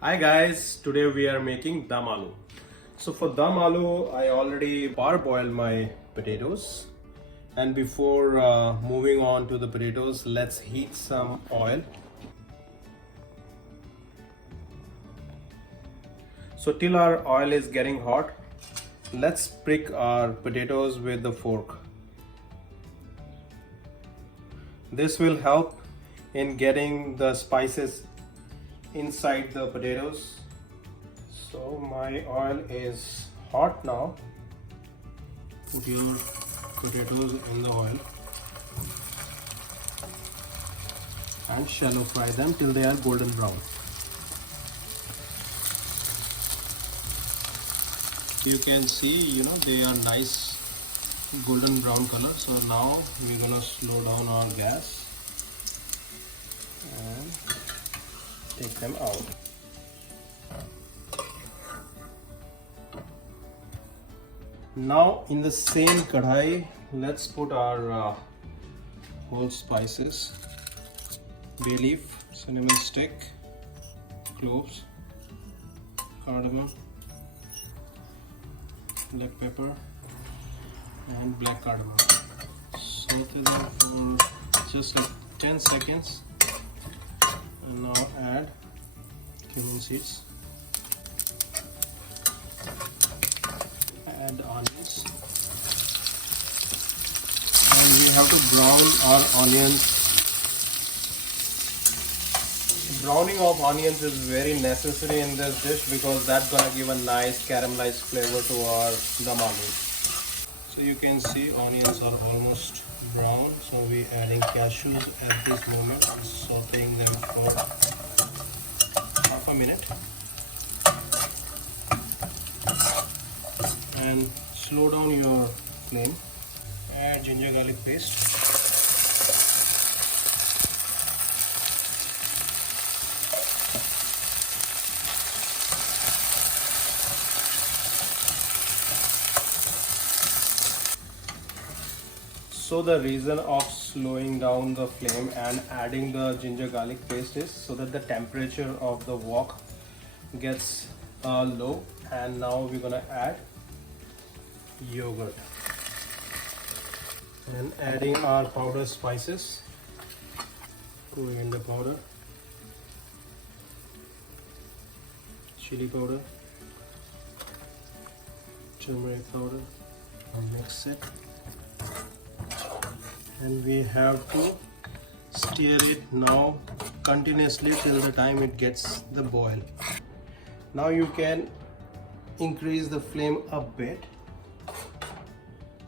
Hi guys, today we are making dum aloo. So for dum aloo, I already parboiled my potatoes. And before moving on to the potatoes, let's heat some oil. So till our oil is getting hot, let's prick our potatoes with the fork. This will help in getting the spices inside the potatoes. So my oil is hot now. Put your potatoes in the oil and shallow fry them till they are golden brown. You can see, they are nice golden brown color. So now we're gonna slow down our gas and take them out. Now in the same kadhai, let's put our whole spices: bay leaf, cinnamon stick, cloves, cardamom, black pepper and black cardamom. Saute them for just like 10 seconds. And now add cumin seeds, add onions, and we have to brown our onions. Browning of onions is very necessary in this dish because that's gonna give a nice caramelized flavor to our dum aloo. So you can see onions are almost brown, so we're adding cashews at this moment, sauteing them for half a minute and slow down your flame. Add ginger garlic paste, so the reason of slowing down the flame and adding the ginger garlic paste is so that the temperature of the wok gets low. And now we're gonna add yogurt and adding our powder spices: coriander powder, chili powder, turmeric powder. Mix it, and we have to stir it now continuously till the time it gets the boil. Now you can increase the flame a bit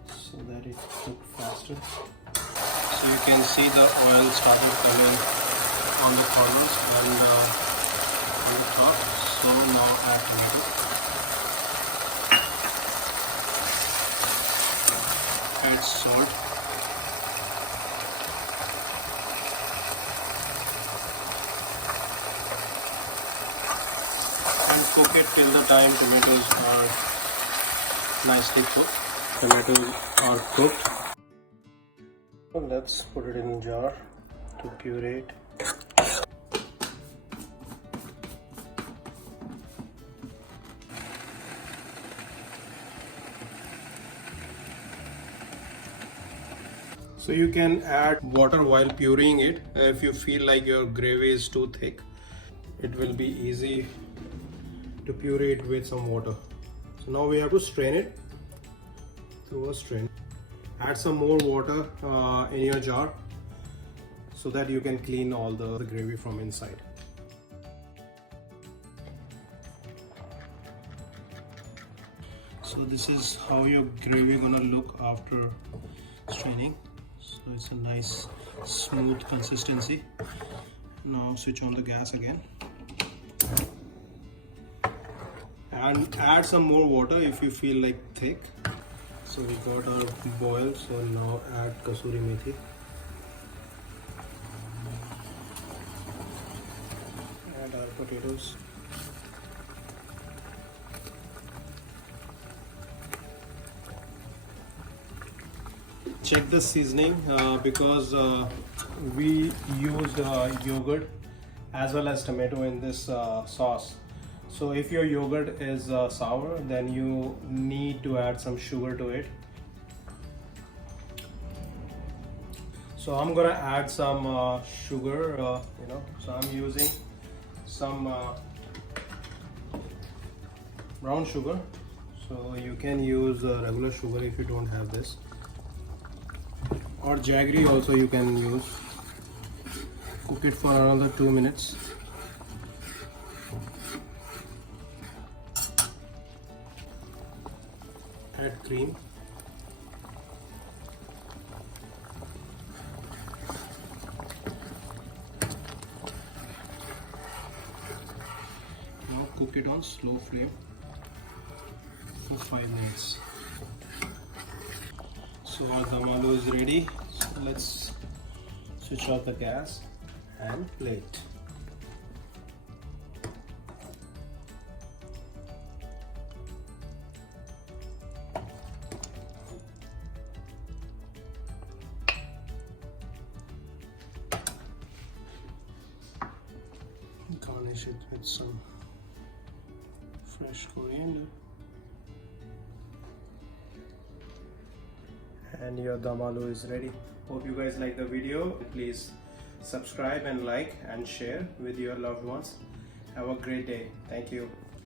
so that it cooks faster. So you can see the oil started coming on the corners and on the top. So now add tomato, add salt, and cook it till the time tomatoes are nicely cooked. Tomatoes are cooked. Let's put it in a jar to puree it. So you can add water while pureeing it if you feel like your gravy is too thick. It will be easy to puree it with some water. So now we have to strain it through a strain. Add some more water in your jar so that you can clean all the gravy from inside. So this is how your gravy gonna look after straining. So it's a nice smooth consistency. Now switch on the gas again and add some more water if you feel like thick. So we got our boil, so now add kasoori methi. Add our potatoes. Check the seasoning because we used yogurt as well as tomato in this sauce. So if your yogurt is sour, then you need to add some sugar to it. So I'm gonna add some sugar, so I'm using some brown sugar. So you can use regular sugar if you don't have this, or jaggery also you can use. Cook it for another 2 minutes. Add cream. Now cook it on slow flame for 5 minutes. So our dum aloo is ready. So let's switch off the gas and plate. Garnish it with some fresh coriander. And your dum aloo is ready. Hope you guys like the video. Please subscribe and like and share with your loved ones. Have a great day. Thank you.